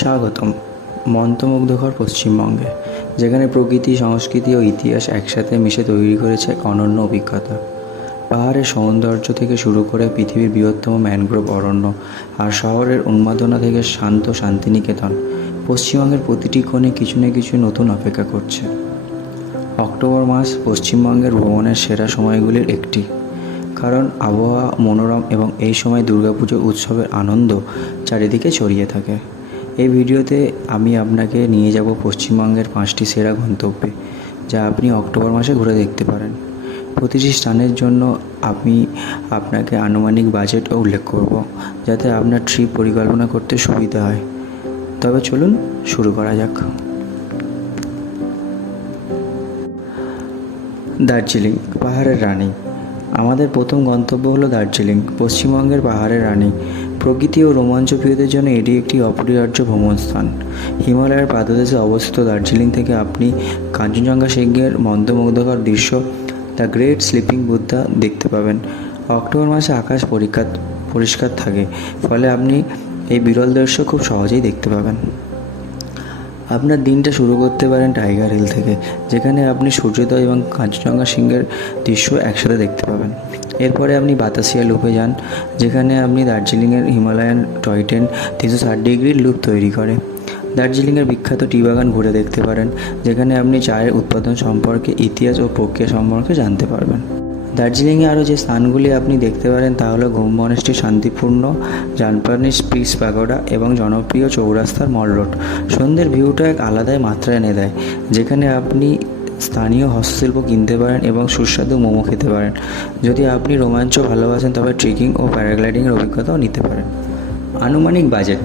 স্বাগতম মন্ত্রমুগ্ধকর পশ্চিমবঙ্গে, যেখানে প্রকৃতি, সংস্কৃতি ও ইতিহাস একসাথে মিশে তৈরি করেছে এক অনন্য অভিজ্ঞতা। পাহাড়ের সৌন্দর্য থেকে শুরু করে পৃথিবীর বৃহত্তম ম্যানগ্রোভ অরণ্য আর শহরের উন্মাদনা থেকে শান্ত শান্তিনিকেতন, পশ্চিমবঙ্গের প্রতিটি কোণে কিছু না কিছু নতুন অপেক্ষা করছে। অক্টোবর মাস পশ্চিমবঙ্গের ভ্রমণের সেরা সময়গুলির একটি, কারণ আবহাওয়া মনোরম এবং এই সময় দুর্গাপুজো উৎসবের আনন্দ চারিদিকে ছড়িয়ে থাকে। এই ভিডিওতে আমি আপনাকে নিয়ে যাব পশ্চিমবঙ্গের 5টি সেরা গন্তব্যে, যা আপনি অক্টোবর মাসে ঘুরে দেখতে পারেন। প্রতিটি স্থানের জন্য আমি আপনাকে আনুমানিক বাজেটও উল্লেখ করব, যাতে আপনার ট্রিপ পরিকল্পনা করতে সুবিধা হয়। তবে চলুন শুরু করা যাক। দার্জিলিং, পাহাড়ের রানী। আমাদের প্রথম গন্তব্য হলো দার্জিলিং, পশ্চিমবঙ্গের পাহাড়ের রানী। প্রকৃতি ও রোমাঞ্চ প্রিয়দের জন্য এটি একটি অপরিহার্য ভ্রমণ স্থান। হিমালয়ের পাদদেশে অবস্থিত দার্জিলিং থেকে আপনি কাঞ্চনজঙ্ঘা শৃঙ্গের মন্ত্রমুগ্ধকর দৃশ্য, দ্য গ্রেট স্লিপিং বুদ্ধা দেখতে পাবেন। অক্টোবর মাসে আকাশ পরিষ্কার থাকে, ফলে আপনি এই বিরল দৃশ্য খুব সহজেই দেখতে পাবেন। আপনার দিনটা শুরু করতে পারেন টাইগার হিল থেকে, যেখানে আপনি সূর্যোদয় এবং কাঞ্চনজঙ্ঘা শৃঙ্গের দৃশ্য একসাথে দেখতে পাবেন। এরপরে আপনি বাতাসিয়া লুপে যান, যেখানে আপনি দার্জিলিংয়ের হিমালয়ান টয় ট্রেন 360 ডিগ্রির লুপ তৈরি করে। দার্জিলিংয়ের বিখ্যাত টি বাগান ঘুরে দেখতে পারেন, যেখানে আপনি চায়ের উৎপাদন সম্পর্কে, ইতিহাস ও প্রক্রিয়া সম্পর্কে জানতে পারবেন। দার্জিলিংয়ে আরও যে স্থানগুলি আপনি দেখতে পারেন তা হলো ঘুম মনেস্ট্রি শান্তিপূর্ণ, জানপার্নিস পিস প্যাগোডা এবং জনপ্রিয় চৌরাস্তার মল রোড। সন্ধ্যের ভিউটা এক আলাদাই মাত্রা এনে দেয়, যেখানে আপনি স্থানীয় হস্তশিল্প কিনতে পারেন এবং সুস্বাদু মোমো খেতে পারেন। যদি আপনি রোমাঞ্চ ভালোবাসেন, তবে ট্রেকিং ও প্যারাগ্লাইডিংয়ের অভিজ্ঞতাও নিতে পারেন। আনুমানিক বাজেট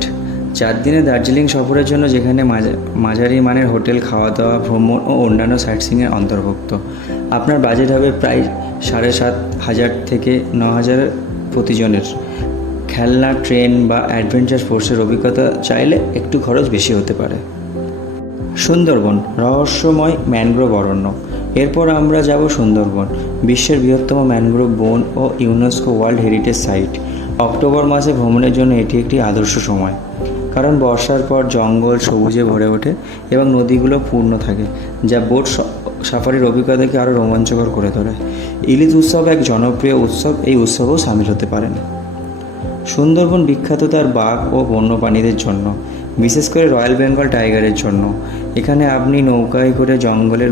4 দিনের দার্জিলিং সফরের জন্য, যেখানে মাঝারি মানের হোটেল, খাওয়া দাওয়া, ভ্রমণ ও অন্যান্য সাইটসিংয়ের অন্তর্ভুক্ত। আপনার বাজেট হবে প্রায় 7,500 থেকে 9,000 প্রতিজনের। খেলনা, ট্রেন বা অ্যাডভেঞ্চার স্পোর্টসের অভিজ্ঞতা চাইলে একটু খরচ বেশি হতে পারে। সুন্দরবন, রহস্যময় ম্যানগ্রোভ অরণ্য। এরপর আমরা যাব সুন্দরবন, বিশ্বের বৃহত্তম ম্যানগ্রোভ বন ও UNESCO world heritage site. October মাসে ভ্রমণের জন্য এটি একটি আদর্শ সময়, কারণ বর্ষার পর জঙ্গল সবুজে ভরে ওঠে এবং নদীগুলো পূর্ণ থাকে, যা বোট সাফারির অভিজ্ঞতাকে আরও রোমাঞ্চকর করে তোলে। ইলিশ উৎসব এক জনপ্রিয় উৎসব, এই উৎসবেও সামিল হতে পারেন। সুন্দরবন বিখ্যাত তার বাঘ ও বন্যপ্রাণীদের জন্য, বিশেষ করে রয়্যাল বেঙ্গল টাইগারের জন্য। এখানে আপনি নৌকায় করে জঙ্গলের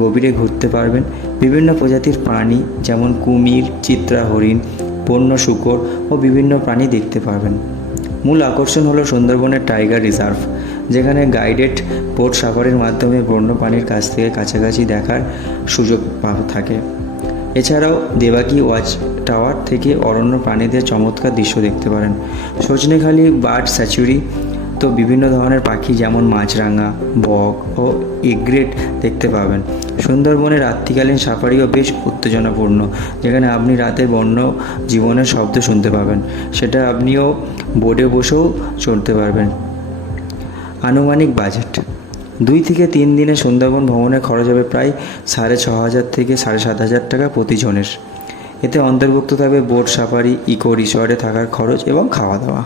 গভীরে ঘুরতে পারবেন। বিভিন্ন প্রজাতির প্রাণী যেমন কুমির, চিত্রা হরিণ, বন্য শূকর ও বিভিন্ন প্রাণী দেখতে পারবেন। মূল আকর্ষণ হলো সুন্দরবনের টাইগার রিজার্ভ, যেখানে গাইডেড বোট সাফারির মাধ্যমে বন্যপ্রাণীর কাছ থেকে কাছাকাছি দেখার সুযোগ থাকে। এছাড়াও দেবাকি ওয়াচ টাওয়ার থেকে অরণ্য প্রাণীদের চমৎকার দৃশ্য দেখতে পারেন। সজনেখালি বার্ড স্যাচুরি তো বিভিন্ন ধরনের পাখি যেমন মাছরাঙা, বক ও ইগ্রেট দেখতে পাবেন। সুন্দরবনের রাত্রিকালীন সাফারিও বেশ উত্তেজনাপূর্ণ, যেখানে আপনি রাতে বন্য জীবনের শব্দ শুনতে পাবেন। সেটা আপনিও বোটে বসেও চড়তে পারবেন। আনুমানিক বাজেট 2 থেকে 3 দিনে সুন্দরবন ভ্রমণে খরচ হবে প্রায় 6,500 থেকে 7,500 টাকা প্রতিজনের। এতে অন্তর্ভুক্ত থাকবে বোট সাফারি, ইকো রিসর্টে থাকার খরচ এবং খাওয়া দাওয়া।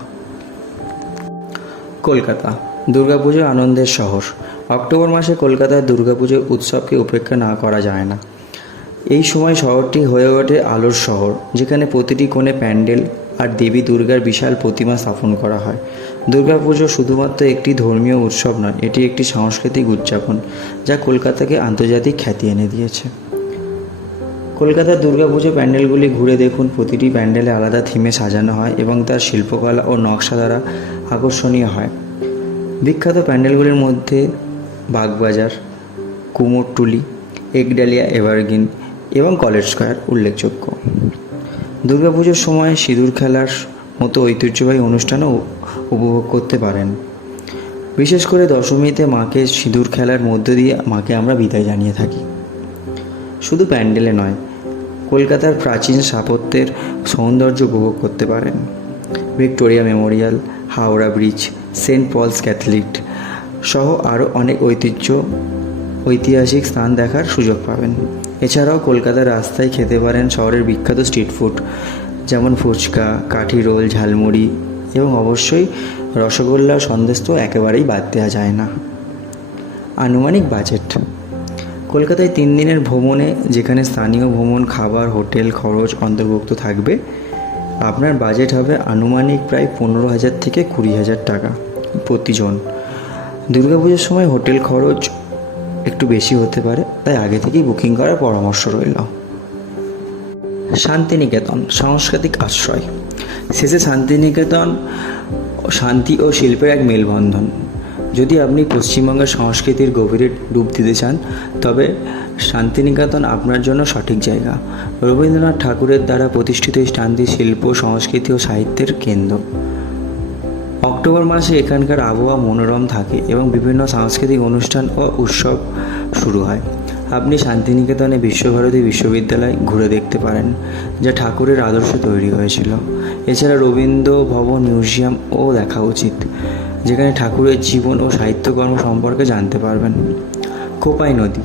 কলকাতা, দুর্গাপুজো আনন্দের শহর। অক্টোবর মাসে কলকাতার দুর্গাপুজোর উৎসবকে উপেক্ষা না করা যায় না। এই সময় শহরটি হয়ে ওঠে আলোর শহর, যেখানে প্রতিটি কোণে প্যান্ডেল আর দেবী দুর্গার বিশাল প্রতিমা স্থাপন করা হয়। দুর্গাপুজো শুধুমাত্র একটি ধর্মীয় উৎসব নয়, এটি একটি সাংস্কৃতিক উদযাপন, যা কলকাতাকে আন্তর্জাতিক খ্যাতি এনে দিয়েছে। কলকাতার দুর্গাপুজো প্যান্ডেলগুলি ঘুরে দেখুন। প্রতিটি প্যান্ডেলে আলাদা থিমে সাজানো হয় এবং তার শিল্পকলা ও নকশা দ্বারা আকর্ষণীয় হয়। বিখ্যাত প্যান্ডেলগুলির মধ্যে বাগবাজার, কুমোরটুলি, একডালিয়া এভারগ্রিন এবং কলেজ স্কোয়ার উল্লেখযোগ্য। দুর্গাপুজোর সময় সিঁদুর খেলার মতো ঐতিহ্যবাহী অনুষ্ঠানও উপভোগ করতে পারেন। বিশেষ করে দশমীতে মাকে সিঁদুর খেলার মধ্য দিয়ে মাকে আমরা বিদায় জানিয়ে থাকি। শুধু প্যান্ডেলে নয়, কলকাতার প্রাচীন স্থাপত্যের সৌন্দর্য উপভোগ করতে পারেন। Victoria Memorial, Howrah bridge, Saint Paul's catholic সহ আরও অনেক ঐতিহাসিক স্থান দেখার সুযোগ পাবেন। এছাড়াও কলকাতার রাস্তায় খেতে পারেন শহরের বিখ্যাত স্ট্রিট ফুড, যেমন ফুচকা, কাঠি রোল, ঝালমুড়ি এবং অবশ্যই রসগোল্লা সন্দেশ তো একেবারেই বাদ দেওয়া যায় না। আনুমানিক বাজেট। কলকাতায় 3 দিনের ভ্রমণে, যেখানে স্থানীয় ভ্রমণ, খাবার, হোটেল খরচ অন্তর্ভুক্ত থাকবে, আপনার বাজেট হবে আনুমানিক প্রায় 15,000 থেকে 20,000 টাকা প্রতিজন। দুর্গাপুজোর সময় হোটেল খরচ একটু বেশি হতে পারে, তাই আগে থেকেই বুকিং করার পরামর্শ রইল। শান্তিনিকেতন সাংস্কৃতিক আশ্রয়। শেষে শান্তিনিকেতন শান্তি ও শিল্পের এক মেলবন্ধন। যদি আপনি পশ্চিমবঙ্গের সংস্কৃতির গভীরে ডুব দিতে চান, তবে শান্তিনিকেতন আপনার জন্য সঠিক জায়গা। রবীন্দ্রনাথ ঠাকুরের দ্বারা প্রতিষ্ঠিত এই স্থানটি শিল্প, সংস্কৃতি ও সাহিত্যের কেন্দ্র। অক্টোবর মাসে এখানকার আবহাওয়া মনোরম থাকে এবং বিভিন্ন সাংস্কৃতিক অনুষ্ঠান ও উৎসব শুরু হয়। আপনি শান্তিনিকেতনে বিশ্বভারতী বিশ্ববিদ্যালয় ঘুরে দেখতে পারেন, যা ঠাকুরের আদর্শে তৈরি হয়েছিল। এছাড়া রবীন্দ্র ভবন মিউজিয়ামও দেখা উচিত, যেখানে ঠাকুরের জীবন ও সাহিত্যকর্ম সম্পর্কে জানতে পারবেন। কোপাই নদী,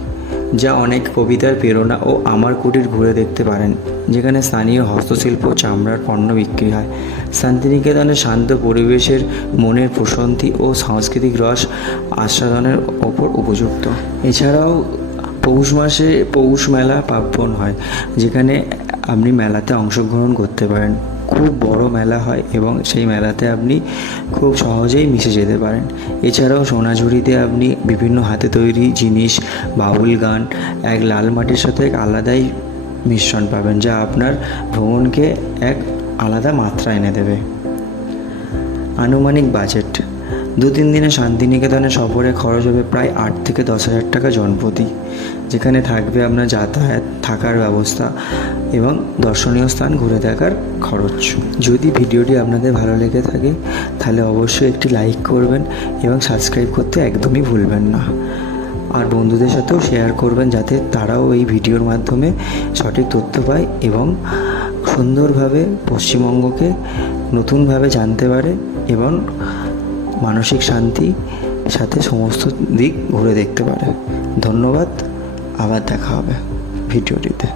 যা অনেক কবিতার প্রেরণা, ও আমার কুটির ঘুরে দেখতে পারেন, যেখানে স্থানীয় হস্তশিল্প ও চামড়ার পণ্য বিক্রি হয়। শান্তিনিকেতনের শান্ত পরিবেশের মনের প্রশান্তি ও সাংস্কৃতিক রস আস্বাদনের ওপর উপযুক্ত। এছাড়াও পৌষ মাসে পৌষ মেলা পার্বণ হয়, যেখানে আপনি মেলাতে অংশগ্রহণ করতে পারেন। খুব বড় মেলা হয় এবং সেই মেলাতে আপনি খুব সহজেই মিশে যেতে পারেন। এছাড়াও সোনাঝুরিতে আপনি বিভিন্ন হাতে তৈরি জিনিস, বাউল গান, এক লাল মাটির সাথে এক আলাদাই মিশ্রণ পাবেন, যা আপনার ভ্রমণকে এক আলাদা মাত্রা এনে দেবে। আনুমানিক বাজেট। 2-3 দিনে শান্তিনিকেতনে সফরে খরচ হবে প্রায় 8 থেকে 10,000 টাকা জনপ্রতি, যেখানে থাকবে আপনার যাতায়াত, থাকার ব্যবস্থা এবং দর্শনীয় স্থান ঘুরে দেখার খরচ। যদি ভিডিওটি আপনাদের ভালো লেগে থাকে, তাহলে অবশ্যই একটি লাইক করবেন এবং সাবস্ক্রাইব করতে একদমই ভুলবেন না। আর বন্ধুদের সাথেও শেয়ার করবেন, যাতে তারাও এই ভিডিওর মাধ্যমে সঠিক তথ্য পায় এবং সুন্দরভাবে পশ্চিমবঙ্গকে নতুনভাবে জানতে পারে এবং মানসিক শান্তি সাথে সমস্ত দিক ঘুরে দেখতে পারে। ধন্যবাদ, আবার দেখা হবে ভিডিওটিতে।